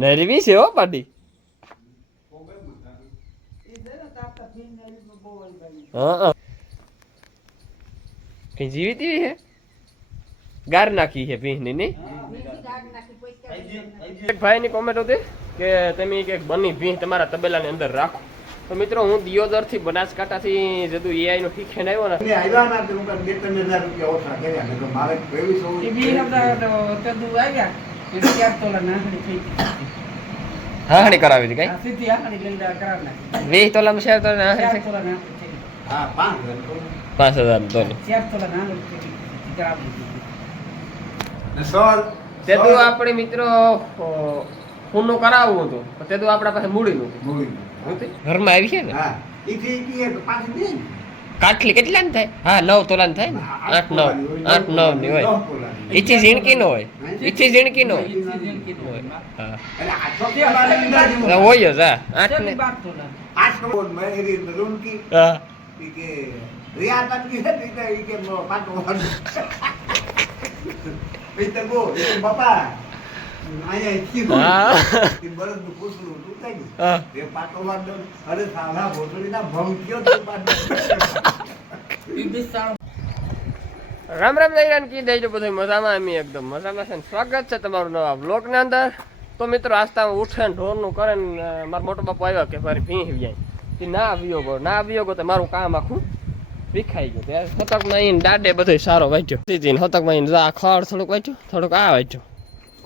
નરવી છે હો પાડી. હા કઈ જીવી તીવી હે ગાર નાખી છે ભીંની ની. એક ભાઈ ની કોમેન્ટ હતી કે તમે કે બની ભીં તમારા તબેલાની અંદર રાખો. તો મિત્રો હું દિયોદર થી બનાસકાંઠા થી જદુ એઆઈ નો શીખેન આવ્યો ને આવ્યા ના હું 2-3 હજાર રૂપિયા ઓછા કર્યા ને તો મારે 23 હાહણી કરાવી હતી કઈ સીધી આખડી લંડા કરાવના 20 તોલામાં શેર તો હાહણી છે. 4 તોલા હા 5000 5000 તોલી 4 તોલા નાંગળી કરાવી ને સર તેદુ આપણે મિત્રો ફૂનનું કરાવવું હતું પણ તેદુ આપણા પાસે મૂડી નહોતી. મૂડી ઘરમાં આવી છે ને હા ઈથી ઈ તો પાછી દે ને કાટલી કેટલા ને થાય? હા 9 તોલા થાય ને 8-9 ની હોય. ઈથી ઝીણકી નો હોય. ઈથી ઝીણકી નો હોય. હા એટલે આ છોકરા વાળા અંદાજ હોય જ હા 8 ને 12 તોલા 8 કરોડ મેરી રૂનકી હા ઈ કે રિયા તક ની હતી તો ઈ કે પાટો વાળ ઈ તો ગો ઈ બાપા આયા ઈ હા ઈ બરદ નું પૂછડું તૂટાઈ ગયું હા એ પાટો વાળ અરે સાલા ભોસડી ના ભંગ કયો તો પાટો ઈ બિસાડો રામ રામ દઈરાન કી દેજો બધું મજામાં. અમે એકદમ મજામાં છે ને સ્વાગત છે તમારું નવા બ્લોગ ની અંદર. તો મિત્રો આસ્તા ઉઠે ને ઢોરનું કરે ને મારા મોટો બાપુ આવ્યો કે મારી ભીં જાય કે ના આવ્યો ગો તો મારું કામ આખું વિખાઈ ગયું. ત્યારે હતકમાં આવીને દાડે બધો સારો વાંચ્યો સીધી હતકમાં આવીને આ ખડ થોડુંક વાંચ્યું થોડુંક આ વાંચ્યું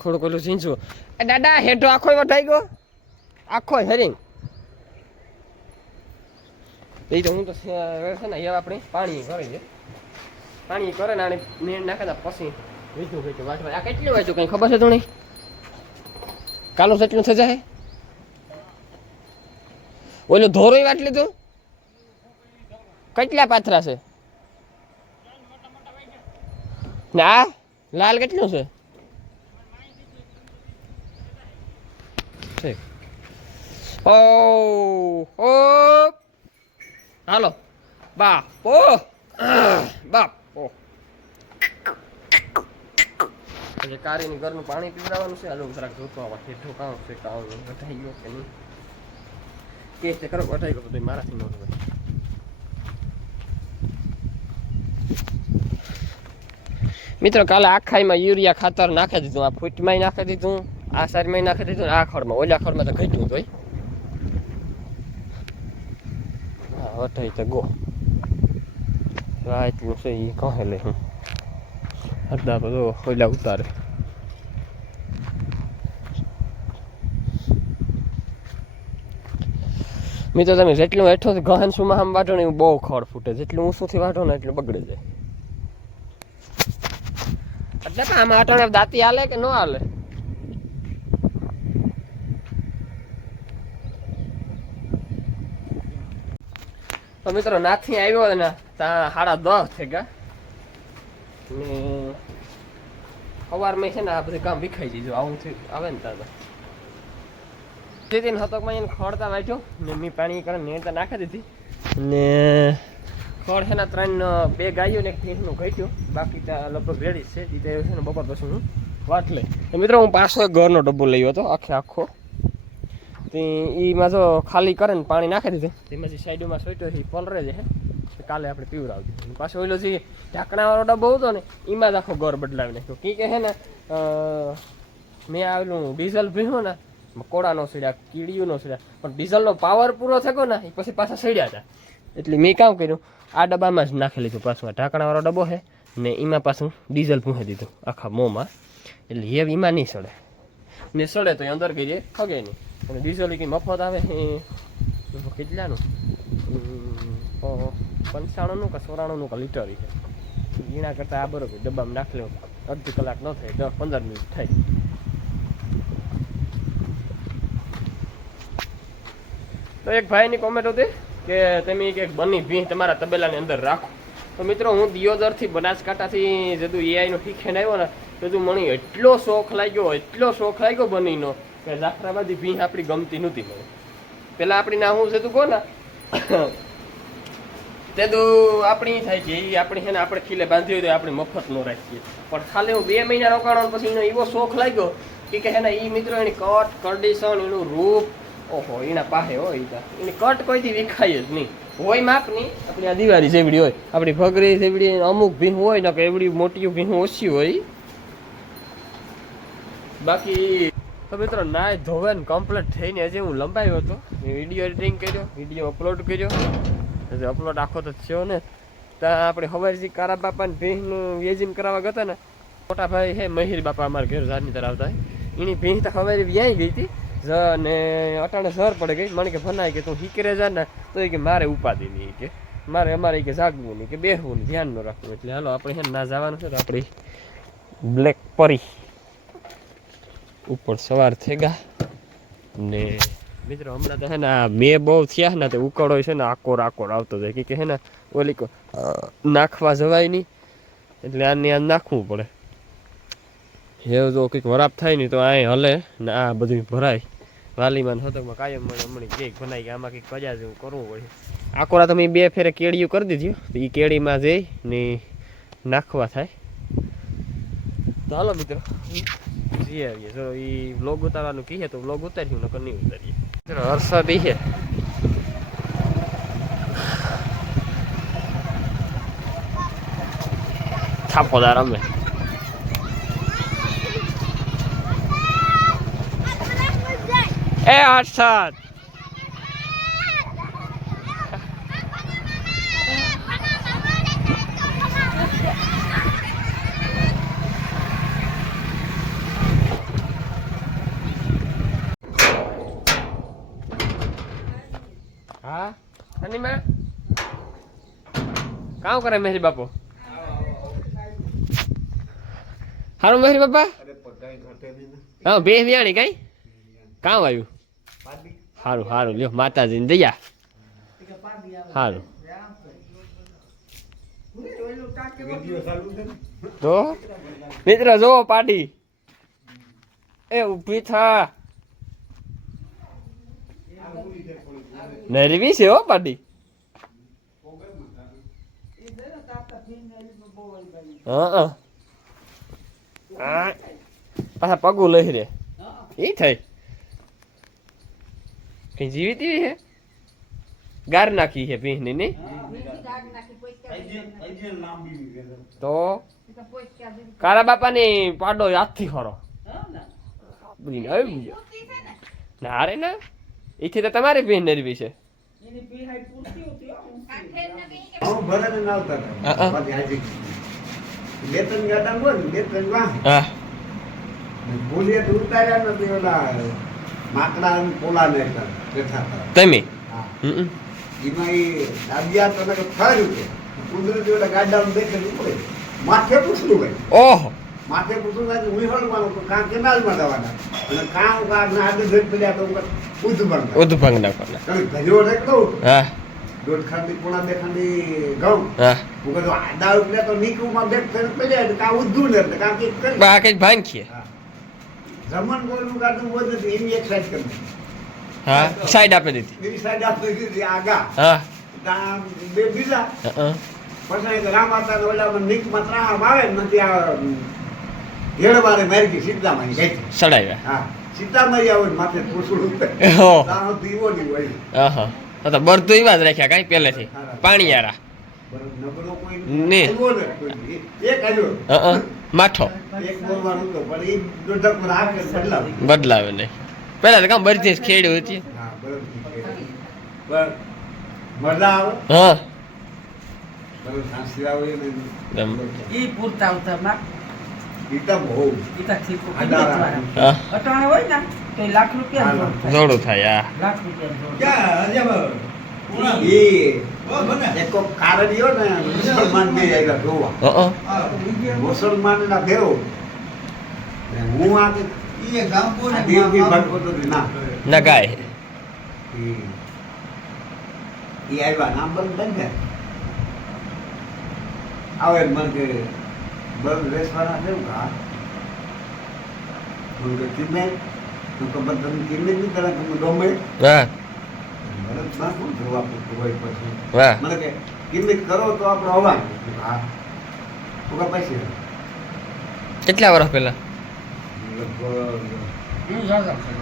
થોડુંક ઓલું ઝીંચવું એ દાદા હેઠો આખો વટાઈ ગયો આખો હેરિંગ એ તો હું તો છે ને હવે આપણે પાણી કરી છે પાણી કરે ને આને નેણ નાખે પછી વીજું વીજું વાંચવા આ કેટલું વાંચ્યું કઈ ખબર છે તો નહીં કાલો કેટલું થઈ જાય ઓલું ધોરોય વાટ લીધું કેટલા પાથરા છે ને આ લાલ કેટલું છે ઠીક ઓ ઓ હાલો બાપ ઓ બાપ ઓ પછી કારીની ઘરનું પાણી પીવડાવવાનું છે. હાલો જરાક જોતો આવા હેઠું કામ છે કામ વટાઈ ગયો કે નહીં કે તે કરો વટાઈ ગયો બધું મારાથી ન હોય. મિત્રો કાલે આખાઈમાં યુરિયા ખાતર નાખી દીધું આ ફૂટમાં નાખી દીધું આ સારીમાં નાખી દીધું ને આ ખડમાં ઓલા ખડમાં તો ઘટ્યું તો હા વટાઈ તો ગો એટલું છે એ કહે લે હું અડધા બધો ઓલા ઉતારે મિત્રો તમે જેટલું હેઠો ગહન સુમાં આમ વાટો ને એવું બહુ ખડ ફૂટે જેટલું ઊંચુંથી વાટો ને એટલું બગડી જાય. એટલે આમ આટો દાંતી હાલે કે ન હાલે તો મિત્રો નાથી આવ્યો ને ત્યાં 10:30 થઈ ગયા ને સવારમાં છે ને આ બધું કામ વિખાઈ જાય. જો આવું આવે ને ત્યાં દીદી હતકમાં એને ખડતા વાંચ્યો ને મેં પાણી કરે નેતા નાખી દીધી ને ખડ છે ને 2 ગાયો ને 1 ભેંસનું ઘટ્યું બાકી ત્યાં લગભગ રેડી છે. દીધા એવું છે ને બપોર પછી હું વાટ લઈ મિત્રો હું પાછો ઘરનો ડબ્બો લઈ હતો આખો તે એમાં જો ખાલી કરે ને પાણી નાખી દીધું તેમાંથી સાઈડમાં સોટ્યો છે પલરે છે કાલે આપણે પીવડાવજો. પાછો ઓલો જે ઢાંકણાવાળો ડબ્બો હતો ને એમાં જ આખો ઘર બદલાવી નાખ્યો કી કે છે ને મેં આવેલું ડીઝલ પીવું ને કોડા નો સડ્યા કીડીયું નો સડ્યા પણ ડીઝલનો પાવર પૂરો થયો ને એ પછી પાછા સડ્યા હતા એટલે મેં કામ કર્યું આ ડબ્બામાં જ નાખી લીધું પાછું આ ઢાંકણાવાળો ડબ્બો છે ને એમાં પાછું ડીઝલ પૂંખી દીધું આખા મોંમાં એટલે એ એમાં નહીં સડે ને સડે તો એ અંદર ગઈ જાય ખગે નહીં અને ડીઝલ કંઈ મફત આવે એ કેટલાનું 95 કે 94 કે લીટર છે એના કરતાં આ બરોબર ડબ્બામાં નાખી લેવું અડધી કલાક ન થાય 10-15 મિનિટ થાય. તો એક ભાઈની કોમેન્ટ હતી કે તમે એક બની ભીં તમારા તબેલાની અંદર રાખો. તો મિત્રો હું દિયોદરથી બનાસકાંઠાથી જતું એઆઈનો શીખેન આવ્યો ને બધું મને એટલો શોખ લાગ્યો બનીનો કે જાફરાબાદી ભીં આપણી ગમતી નહોતી મને. પેલા આપણી ના હું જતું કહો ને તે તો આપણી થાય છે એ આપણી છે ને આપણે ખીલે બાંધી હોય તો આપણે મફત ન રાખીએ પણ ખાલી હું 2 મહિના રોકાણો પછી એનો એવો શોખ લાગ્યો કે હે ને ઈ મિત્રો એની કટ કન્ડિશન એનું રૂપ ઓહો એના પાસે હોય એની કટ કોઈથી વિખાય જ નહીં હોય માપ નહીં આપણી આ દિવાળી જેવડી હોય આપણી ભગરી જેવડી અમુક ભીંહું હોય ને કે એવડી મોટી ભીંહું ઓછી હોય બાકી તો મિત્રો નાય ધોવે ને કમ્પ્લીટ થઈને હજી હું લંબાયો હતો વિડીયો એડિટિંગ કર્યો વિડીયો અપલોડ કર્યો હજી અપલોડ આખો તો થયો ને ત્યાં આપણે હવારજી કારા બાપાને ભીંહનું વેજીન કરાવવા ગયા ને મોટા ભાઈ હે મહિર બાપા અમારા ઘેર ઝાડની તરફ આવતા એની ભીંહ તો હવારી વ્યાઈ ગઈ હતી ને અટાણે સર પડે ગઈ મને કે ભનાય કે તું હીકરે જા ને તો એ કે મારે ઉપાધિ નહીં કે અમારે કે જાગવું નહીં કે બેહવું નહીં ધ્યાન ન રાખવું એટલે હાલો આપણે હે ના જવાનું છે તો આપણી બ્લેક પરી ઉપર સવાર થઈ ગયા ને મિત્રો હમણાં તો હે ને મેં બહુ થયા ને તે ઉકળો છે ને આકોર આવતો જાય કે હે ને ઓલી નાખવા જવાય નહીં એટલે આની આ નાખવું પડે એવું જો કંઈક વરાપ થાય નહીં તો આ હલે ને આ બધું ભરાય વાલીમાં હતકમાં કાયમ મને હમણાં કેક બનાવી કે આમાં કંઈક કજા જેવું કરવું પડે આકોરા તમે 2 ફેરે કેળિયું કરી દીધી તો એ કેળીમાં જઈ ને નાખવા થાય તો હાલો મિત્રો જઈ આવીએ ચલો એ વ્લોગ ઉતારવાનું કહીએ તો વ્લોગ ઉતાર્યું નકર નહીં ઉતારીએ મિત્રો હર્ષદ છે થાપોદાર અમે એ હર્ષદ હા અનિમા કામ કરે મેરી બાપો હારું મેરી બાપા હા બે વ્યાણી કઈ કામ આવ્યું સારું લ્યો માતાજીને દયા સારું તો મિત્ર જો પાડી એ ઊભી થા નરવી છે હો પાડી હા પાછા પગું લઈ રે એ થઈ કઈ જીવી તેવી હે ગાર નાખી છે ભીંની નહીં તો કારા બાપાની પાડો યાદથી ખરો ના રે ના એથી તો તમારી ભીન નરવી છે તમે ઓહો માથે પૂછું ઉહળવાનું તો કાં કેનાલમાં જવાના અને કામ કાર ના આગળ જઈ પડ્યા તો ઉદ્ભંગ નાખવાના ઘજો રેકડું હા દોઢ ખાંડી પોણા 2 ખાંડી ઘઉં હા હું કહું આડા એટલે તો નીકળુમાં બેઠ થઈને પડ્યા એટલે કાં ઉધું ને કાં કંઈક કરી બા કઈ ભાંગીએ જમણ ગોળનું કાઢું બોલ નથી એની એક્સરસાઇઝ કરી હા સાઈડ આપી દીધી બીજી સાઈડ આપી દીધી આગા હા ત્યાં બે બીજા હા પછી રામાતા ઓલામાં નીકમાં ત્રામ આવે ને ત્યાં હેડવારે મારી ગઈ સીતામાં ગઈ સડાવ્યા હા સીતામાં આવે માથે પૂછડું ઓહો ત્યાં દીવો ની હોય હા તો બરતું એવા જ રાખ્યા કાંઈ પહેલેથી પાણી યારા નબળો કોઈ ને. આવ્યો ને કોઈ. એક આવ્યો માઠો એક બોલવાનું હતો પણ એ દોઢક પર આગળ બદલાવ બદલાવે નહીં પેલા તો કામ બરતી ખેડી હતી હા બરોબર પણ મજા આવે હા બરોબર સાંસી આવે ને ઈ પૂરતા ઉતારમાં ઈતા બહુ ઈતા થી હા અટાણે હોય ને તો ઈ લાખ રૂપિયા જોડ થાય. જોડું થાય આ લાખ રૂપિયા જોડ. ક્યાં હજે એક કારણિયો ને મુસલમાન બે આવ્યા જોવા મુસલમાન ના ભેરો હું આ દેવની ભટકો તો ના ના ગાય એ આવ્યા નામ બંધ ગયા આવે મને કે બરોબર રેસવાના છે કા મને કે કિમે તો ખબર તમને કિમે ની તરફ તમે ગમે હા બરોબર ના કોણ જોવા પૂછતું હોય પછી વાહ મને કે કિંમત કરો તો આપણે હવા હા ઓકા પૈસે કેટલા વર્ષ પહેલા લગભગ હું જાગા છું.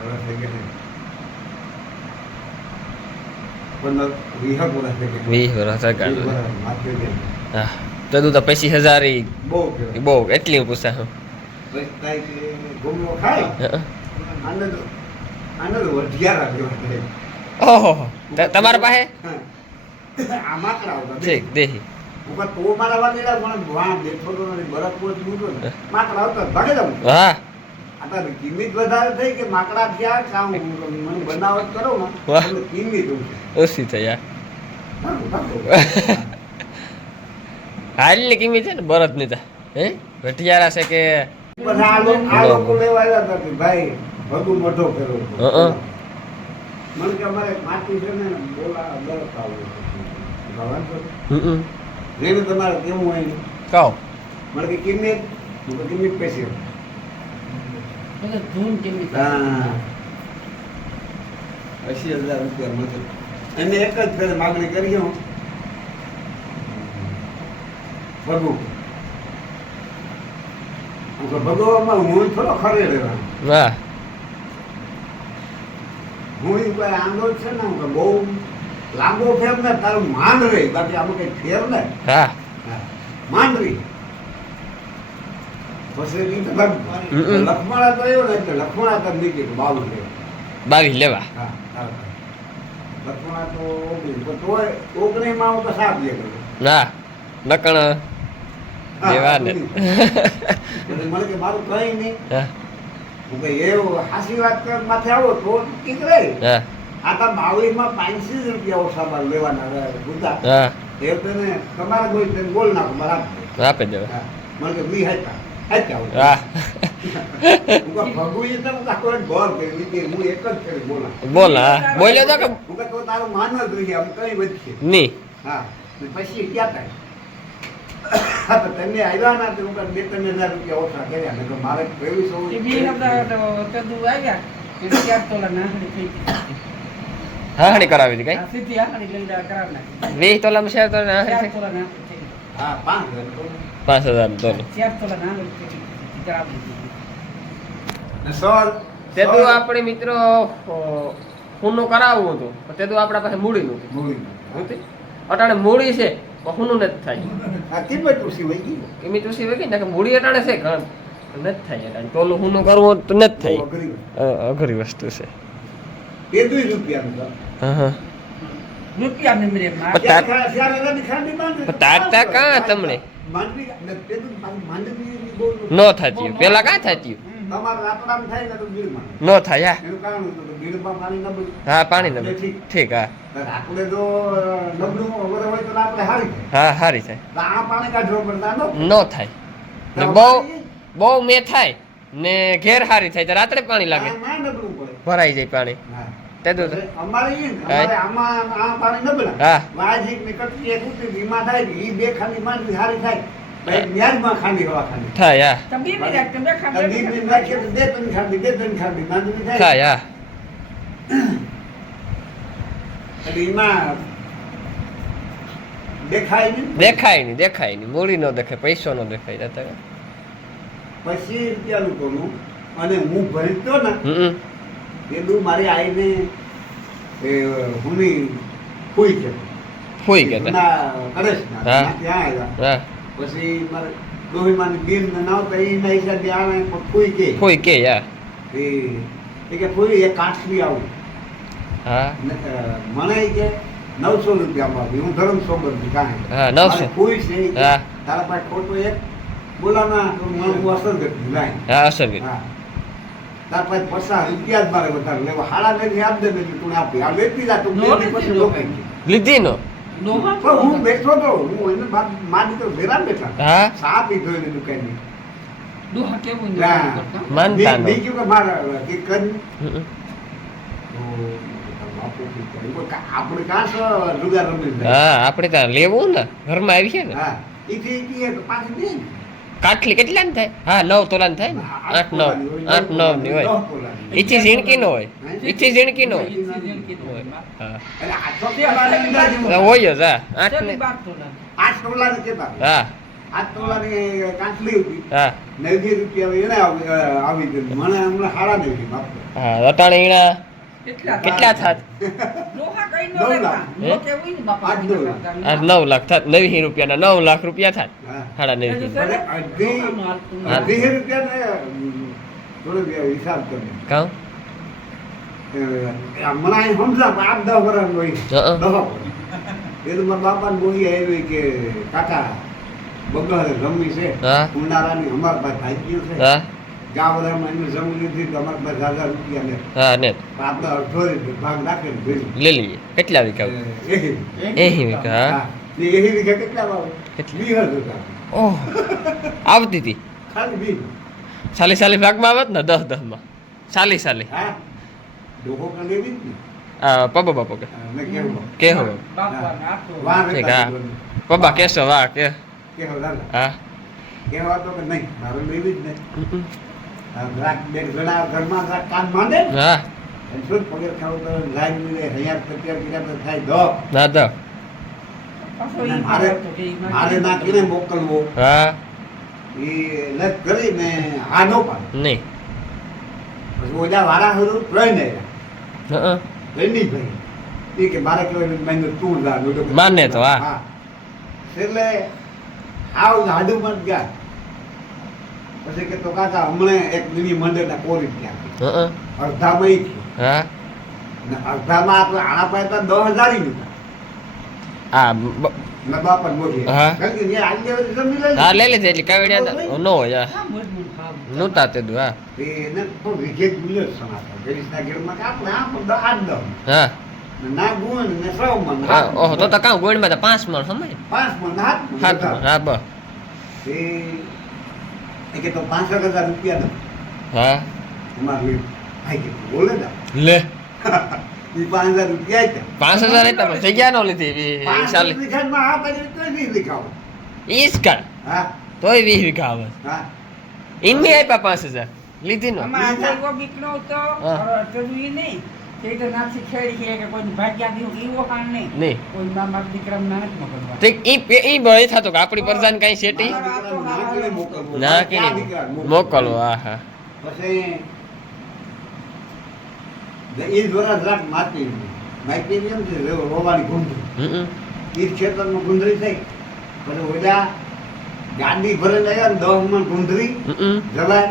વર્ષ થઈ ગયા છે. 15-20 વર્ષ થઈ ગયા. 20 વર્ષ 20 અગાઉ. વર્ષ માથે ગયા. હા તો તું તો 25,000 ઈ બહુ કહેવાય. બહુ એટલી પૂછા હું બસ થાય કે ગુમલો ખાય આને તો વઢિયારા જેવા થાય. ઓહો તમારા પાસે આ માકડા હતા. ઠીક દેહી ઉપર તો મારા વાલીડા મને વાં બેઠો તો નથી, બરફ પોત મૂકો ને માકડા આવતા ભાગે જાઉં. હા આ તો કિંમત વધારે થઈ કે માકડા થયા કામ મને બનાવટ કરો ને વાહ. એટલે કિંમત ઓછી. ઓછી થઈ યાર ભાગો, ભાગો. હાલની કિંમત છે ને બરત ની તા હે ઘટિયારા છે કે પછી આ લોકો લેવા આવ્યા હતા કે ભાઈ વધુ મોટો કર્યો. હં. મને કે અમારે માટી છે ને બોલા બરફ આવું ભગવાન તો હમ એને તમારે કેવું હોય ને કહો મને કે કિંમત હું તો કિંમત પૈસે એટલે ધૂન કેવી હા 80,000 રૂપિયા મળશે. એને એક જ ફેરે માગણી કરી હું ભગું ભગવામાં હું થોડો ખરે રહેવાનો. વાહ હું ઈ કોઈ આંદો છે ને હું કે બહુ લાંબો ફેર ને તારું માંડ રહી, બાકી આમાં કઈ ફેર ને હા માંડ રહી. પછી ઈ તો લખમણા તો એવો ને એટલે લખમણા તો નીકળી ગયું, 22 22 લેવા. લેવા હા, હા. લખમણા તો 19, પણ તોય 19 માં હું તો સાપ લે કરું. ના નકણ લેવા ને પછી મને કે મારું કઈ નહીં. હા હું કે એવું હાસી વાત કર માથે આવો તો ઠીક રહે. હા આ તો 22 માં 500 રૂપિયા ઓછા લેવાના ગુદા. હા એ તને તમારે કોઈ તને બોલ નાખો બરાબર. આપી દેવા હા. મને કે મી હાચા આવો. હા હું કે ભગુઈ તો હું કાકો એક ગોર કરી લીધી, હું એક જ કરી બોલા. બોલ હા બોલ્યો તો કે હું કે તો તારું માન જ રહી આમ કઈ વધશે. ની હા ને પછી ક્યાં થાય. હા તો તમે આવ્યા ના તો હું કે 2-3 હજાર રૂપિયા ઓછા કર્યા ને તો મારે 2300 એ બી હતા તો કદું આવ્યા એ 4 તોલા નાખડી થઈ ગઈ. હાહણી કરાવી હતી કઈ આ સીધી આખડી લઈને કરાવી નાખી. 20 તોલામાં શેર તો 4 તોલા નાખડી થઈ ગઈ. હા 5,000 5,000 તોલો 4 તોલા નાખડી થઈ ગઈ. કરાવી દીધી. ને સર તે તો આપણે મિત્રો હુંનું કરાવવું હતું પણ તે તો આપણા પાસે મૂડી નહોતી અટાણે મૂડી છે પણ હુંનું નથી થાય આ કિંમત ઓછી વહી ગઈ. કિંમત ઓછી હોય ને કે મૂડી અટાણે છે ઘણ નથી થાય અટાણે તોલું હુંનું કરવું તો નથી બહુ થાય અઘરી. અઘરી વસ્તુ છે એ 2 રૂપિયાનું સર. હા હા રૂપિયા મેમરી માં પણ તાર- પણ તારતા કાં તમને? ન થતી પેલા કાં થતી ન થાય હા પાણી નબળું ઠીક હા હા સારી થાય ન થાય ને બહુ મેં થાય ને ઘેર સારી થાય તો રાત્રે પાણી લાગે ભરાઈ જાય પાણી તે તો હા થાય હા તમે બી રાખ તમે ખાલી થાય હા દેખાય નહીં મૂડી ન દેખાય પૈસો ન દેખાય જતા પછી રૂપિયાનું કોનું અને હું ભરતો ને હમ એટલું મારી આઈને હુની ફૂઈ છે ફૂઈ ગયા કરેશ હા. ત્યાં આવ્યા હા પછી મારે ડોહીમાની બેન ને નાવ તો એના હિસાબે આવે પણ ફૂઈ કે ફૂઈ કે યા એ કે ફૂઈ એક કાઠી આવું હા મને ઈ કે 900 રૂપિયામાં આવી હું ધરમ સોબર છું કાંઈ હા 900 મારે ફૂઈ છે ઈ કે, હા. તારા પાસે ખોટો એક બોલાના તો મને હું અસર કરતી લાય હા અસર હા તાર પાસે 50 રૂપિયા જ મારે વધારે લેવા હાડા ને આપ દે એટલે તું આપી આ લેતી જા તું નો બે દી પછી નથી લોકો લીધી નો ડોહા પણ હું બેઠો તો હું એને મારી તો ભેરા બેઠા હા સા પીધો એને દુકાનની ડોહા કેવું ત્યાં. કરતા માનતા નો બીજું કે મારા કે કર હમ. આપણે કાં જુગાર રમી હા આપણે ત્યાં લેવું ને ઘરમાં આવીએ ને હા ઈથી ઈ તો પાછી દે ને. કાટલી કેટલા ને થાય હા 9 તોલા ને થાય ને 8 9 ની હોય ઈથી ઝીણકી નો હોય ઈથી ઝીણકી નો હોય હા એટલે 8 તોલા હોય જ હા 8 ને 12 તોલા 8 તોલા ને કેતા હા આ તોલાની કાંઠલી હતી હા 90 રૂપિયા એને આવી ગઈ મને હમણાં 9.5 આપતો હા અટાણે ઈણા કેટલા થાત લોહા કઈ નો 9 લેતા. લાખ. નો કેવું ને બાપા. 8 લાખ. આ 9 લાખ થાત 90 રૂપિયાના 9 લાખ રૂપિયા થાત હા. સાડા 90 મને અઢી રૂપિયા ને થોડો હિસાબ કરી કાં મને અહીં સમજા પણ 8-10 વર્ષ હોય હં. એ તો મારા બાપાને બોલી આવી કે કાકા બગલ રમી છે હા. ઉનાળાની અમારા પાસે ભાગ્યું છે હા ગામડામાં એમને જમી લીધી તો અમારા પાસે 1000 રૂપિયા લે હા ને આપણે અડધો ભાગ રાખે ને ભેગું. લઈ લઈએ કેટલા વીઘા એહી. 80 વીઘા હા. હા. ને એહી વીઘા કેટલા વાવે? કેટલી? 20 હજાર. ઓહ આવતી હતી ખાલી 20. સાલી ભાગમાં આવત ને 10 માં સાલી હા લોકો કે લેવી જ ને. પબા બાપો કે મેં કેવું કેહો બાપા નાખો. વાહ ઠીક, રહેતા હા. જીવન. પબા કેશો વાહ કે કેવો દાદા હા કહેવા તો કે નહીં મારે લેવી જ નહીં રાત બે જણા ઘરમાં રાત કામ માંડે ને હા અને શું પગેર ખાવું તો લાઈન મિલે 1000 રૂપિયા તો થાય દો ના તો પાછો અને ઈ મારે પાડતો કે ઈ મારે નાખીને મોકલવો હા એ લગ કરીને હા નો પાડે નહીં પછી ઓજા વાળા હરું લઈને આવ્યા હં. રણજીતભાઈ એ કે મારે કહેવાય મહિનો તું જા નોટો કે માને તો, હા. એટલે આવ હાડું મત ગયા પછી કે તો કાકા હમણે એક દિની મંડળના કોરી ગયા હં. અડધામાં ઈ થયું. હા ને અડધામાં આપણે આણા પાસે તો 10,000 ઈ નહોતા. આ ને બાપા બોલી હા. કારણ કે જે આજે જમી લઈ હા લઈ લીધી એટલી કાવડિયા ન હોય હા, મજબૂત ખાવું. નહોતા તે દુ હા એને તો વિજય ગુલે સમાતા ગરીસના ઘેરમાં કે આપણે આ પણ 8 હા ને ના ગુણ ને 100 મણ હા ઓહો તો કાં ગોળમાં તો 5 મણ સમય 5 મણ ને 7 મણ 7 મણ હા બ એ કે તો 65,000 રૂપિયા દો હા અમારે ભાઈ કે બોલે ના લે ઈ 5,000 રૂપિયા હતા 5000 હતા પણ જગ્યા નો લીધી 5 ચાલી વીઘામાં હા પછી તો નહીં લીખાવ ઈસ કાલ હા તોય 20 વીઘા આવે હા ઇનમી આપ્યા 5000 લીધી નો આમાં આ કોઈ બીકનો તો હા. ચડવું ઈ નહીં કે તો નાથી ખેડી છે કે કોઈ ભાગ્યા દીધું ઈવો કાન નહીં નહીં કોઈ મારા દીકરા નાનક મોકલવા ઠીક ઈ ભય થતો કે આપણી પરજાન કઈ શેટી નાકીને મોકલવો. ના કે આ દીકરા મોકલો હા હા પછી એ દ્વારા જરાક માતી માહિતી એમ છે રોવાની ગુંદરી હમ એ ખેતરમાં ગુંદરી થઈ પછી ઓજા ગાડી ભરેલા આવ્યા ને 10 મણ ગુંદરી હમ જવાય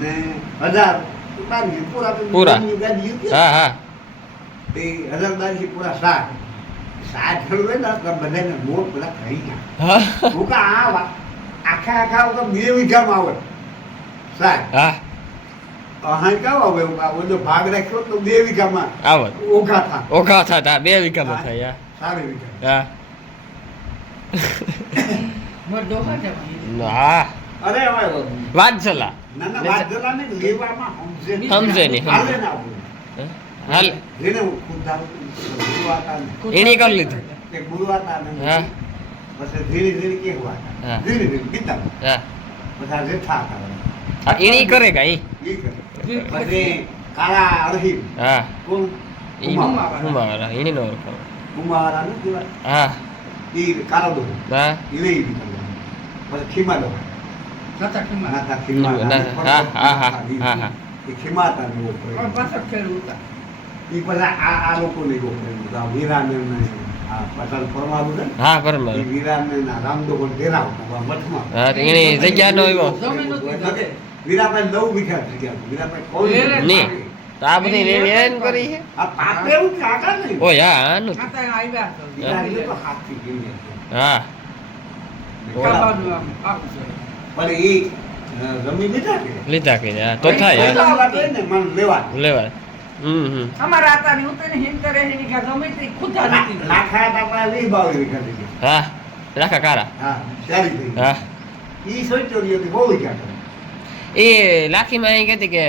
ને 1000 ઉતારી પૂરા તો પૂરા. ગાડીની ગાડી હતી. હા હા તે 1000 પૂરા 60 ખેડૂત ને તો બધાને મોટ બધા ખાઈ ગયા હા હું કા આખા તો 2 વીઘામાં આવે સાહેબ હા અહીં કાવ આવે હું કા ઓલો ભાગ રાખ્યો તો 2 વીઘામાં આવત ઓઘા થા ઓખા થતા 2 વીઘામાં થયા સારી વીઘા હા મોર ડોહા જવા હા અરે હવે વાત ચલા ના ના વાત જલાને લેવામાં સમજે નહીં, હાલે સમજે. ના બોલે. હાલ જેને હું ખુદ દારૂ ગુરુવાતા ને એની કરી લીધું તે ગુરુવાતા ને હા. પછી ધીરે ધીરે કેવું હતા હા. ધીરે ધીરે પીતા હા પછી આ જેઠા હતા હા એની કરે ઈ ઈ કરે. પછી કાળા અરહી હા કોણ ઈ કુમાર. કુમાર એની નો ઓળખાવ કુમારા ને કેવા હા ઈ કાળો દો હા ઈ નહીં ઈ કરે. પછી ખીમા દો ખાતા ખીમા નાતા ખીમા ના, હા, હા, હા, હા, હા. એ ખીમા હતા ને એવો પણ કરે. પાછો ખેડૂ ઉતા ઈ પછી આ લોકો ને એવો કરે. આ વીરાને ને આ પટેલ પરમાણુ છે ને, હા બરાબર ઈ વીરાને ના રામદો પણ ડેરાવતા આ મઠમાં હા તો એની જગ્યા નો એવો જમીન નહોતી જગ્યા. વીરાભાઈ 9 વીઘા થઈ ગયા વીરાભાઈ કોઈ લે લે. નહીં તો આ બધી લેન કરી છે આ પાક એવું જ આગળ નહીં ઓય હા આનું તો. ખાતા આવ્યા તો વીરાભાઈ તો હાથથી ગીરી હતી. હા ખાવાનું આમ આખું છે. પણ ઈ જમીન લીધા કે લીધા કે હા તો થાય હા. પહેલા વાત હોય ને મન લેવા લેવાય હમ અમારા આતાની ઉતરીને હિંતરે એની કા ગમે તે ખુદા નથી લાખા હતા પણ 20-22 વીઘા થઈ ગયા. હા રાખા કારા હા સારી થઈ ગઈ. હા ઈ સોચ્યો હતી બહુ વીઘા કરે. એ લાખીમાં એ કહેતી કે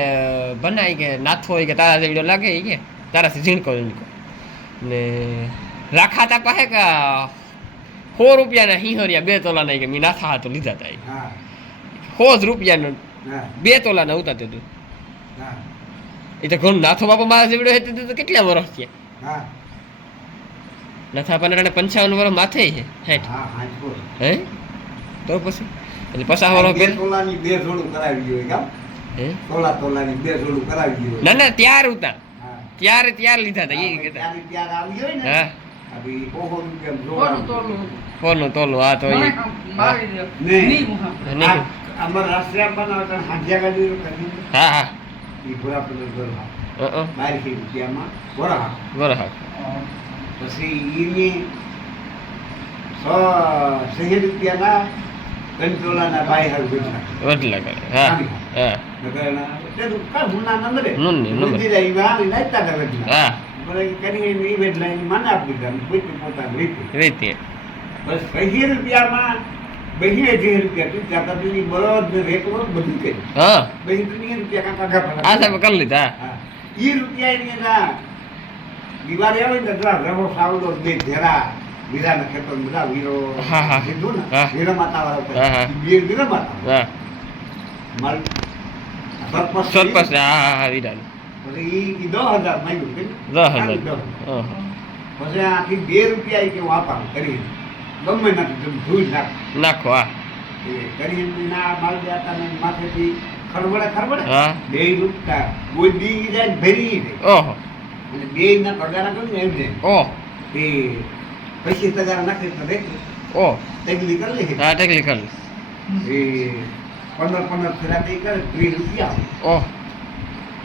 બનાવી કે નાથો હોય કે તારા જેવડો લાગે ઈ કે તારાથી ઝીણકો ઝીણકો ને રાખાતા પાસે કે 100 રૂપિયાના હિંહરિયા 2 તોલાના કે મી નાથા હાથો લીધા હતા હા 100 રૂપિયાનો હા 2 તોલાના ઉતારતો હતું હા એ તો ઘણું નાથો બાપા મારા જેવડો હતો તો કેટલા વર્ષ છે હા નાથા પાના 55 વર્ષ માથે છે 60 હા હાંચકો. હે તો પછી એટલે પસાવાળો બે તોલાની બે જોડું કરાવી જોઈએ કામ હે તોલાની બે જોડું કરાવી જોઈએ ના ત્યાર ઉતા હા. ત્યાર લીધા હતા એ કહેતા ત્યારે આવી હોય ને હા આ ભઈ ઓહો રૂપિયા કોનું જોડાવું. તોલું? કોનું તોલું આ તો મને એ મારી દો. નહીં. નહીં, હા. નહીં. આ અમારા રાષ્ટ્રીય બનાવતા હાંજ્યા ગાડી કરી હા હા એ ઘોડા પર ગરહા 12 રૂપિયામાં ગરહા બરાબર પછી એની 100 રૂપિયાના કંટ્રોલાના બાય હાલ ગોઠા વટલા કરે હા હા નગરના તે કા હુના નંબરે નંબરે. નંબરે ઈવા નાઈતા ગવડલા હા બરે કરી ઈ વેડલા ઈ માને આપી દમ કોઈ પોતા રીત રીતે બસ 20 રૂપિયામાં 20 રૂપિયા તું જાતા તું બરોડ ને રેકડો બધું કે હા 20 રૂપિયા કાકા કાકા આ સાહેબ કરી લીધા હા ઈ રૂપિયા ની ના દિવાળી આવે ને જરા રવો સાવડો બે ઘેરા વીરાના ખેતર બધા વીરો હા, હા. કીધું ને હા. વીરા માતા વાળા હા, હા. બે વીરા માતા હા માલ સરપંચ સરપંચ હા વિડાલ પછી ઈ 10,000 માંગ્યું કે 10,000 હા પછી આખી 2 રૂપિયા ઈ કે વાપા કરી ગમે નથી તમે ધૂળ નાખ નાખો હા એ કરી ના માલ દેતા ને માથેથી ખરબડે હા. 2 રૂપિયા કોઈ દી જાય ભરી દે ઓહો અને બે ના પગાર કર્યું ને એમ જાય ઓહ એ પૈસા તગાર નાખે તો દેખ ઓહ તેગલી કરી લે હા ટેકલી કરી એ 15 ફેરા કરે 30 રૂપિયા ઓહ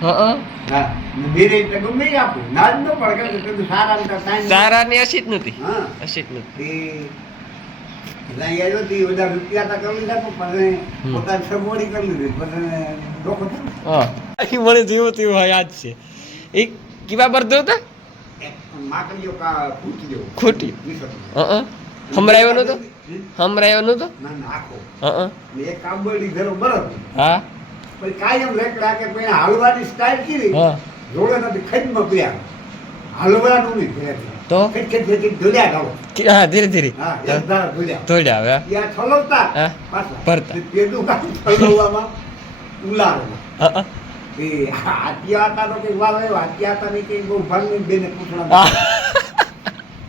હા હા ને મેરે તો ગમે ઈ આપું ના જ ન પડે કે તું સારા ને ટાઈમ તારાની અશિત નથી હા અશિત નથી એ લઈ આવ્યો તી બધા રૂપિયા તો કરી લીધા પણ હમ. પોતાની સગવડી કરી લીધી પણ ડોકો થયું હા અહીં મને જેવું તેવું યાદ છે એ કેવા બરદો હતા એક માકડીઓ કા પૂછી જેવું ખોટી વિસર્જન. હા હમરાયો નતો હમરાયો નતો ના ના આખો હા ને એક કાબડી ધરો બરાબર હા પણ કાયમ રેકડા કે કોઈ હાલવાની સ્ટાઇલ કીધી હા. જોડે નથી ખડમાં પ્યા હાલવાનું નહીં ઘરેથી. તો? ખડ ધોલ્યા ગાવ હા ધીરે ધીરે હા એક ધારા ધોલ્યા ધોડ્યા હવે ત્યાં છલવતા હા. પાછા ભરતા. તે પેલું કામ છલવવામાં ઉલાળવા હા એ હાથિયા હતા તો કઈ વાવ આવ્યો હાથિયા હતા ને કઈ બહુ ભાંગી બેને પૂછડા હા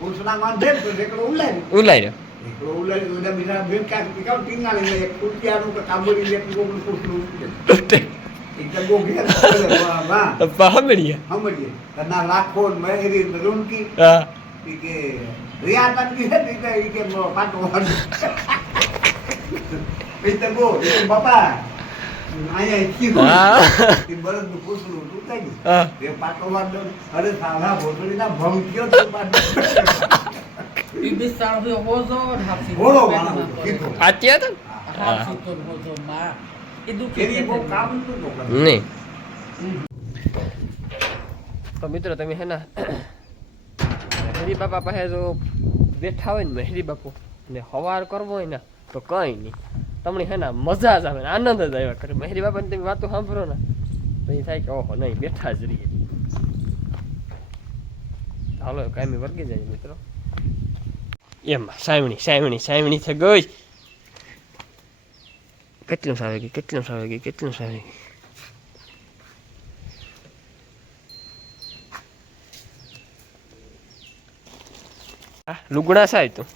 પૂછડામાં દે તો રેકડો ઉલાય ઉલાઈ રહ્યો રેકડો ઉલાય ઓલા બીજા બેન કાંઈ કામ ટીંગાળી એક કુટિયાનું કે કાબડી લે કોકનું પૂછડું એકદમ ગોગિયા વાહ હમડિયા સમજીએ ના લાખો ને મહેરી ને રૂનકી હા ઈ કે રિયા તનકી હે ઈ કે પાટો વાળું ઈ તો ગો ઈ કે બાપા આયા કીધું હા. ઈ બળદનું પૂછડું તૂટાઈ ગયું હા એ પાટો વાળો અરે સાલા ભોસડીના ભમ કયો તો પાટો ઈ બિચારો ભી હોજો ને હાફસી ઘોડો માણસ કીધો આત્યા હતા હાફસી તો હોજો માં એ દુખી એની બહુ કામ નતું કરતું. નહીં તો મિત્રો તમે હે ના મહેરી બાપા પાસે જો બેઠા હોય ને મહેરી બાપુ ને હવાર કરવો હોય ને તો કંઈ નહીં તમને હે ના મજા જ આવે ને આનંદ જ આવ્યા કરે મહેરી બાપાની તમે વાતો સાંભળો ને તો એ થાય કે ઓહો નહીં બેઠા જ રહીએ હાલો કાયમી વર્ગી જાય મિત્રો એમાં સાવણી થઈ ગઈ કેટલું સાવે ગઈ લુગડા સાહેબ તું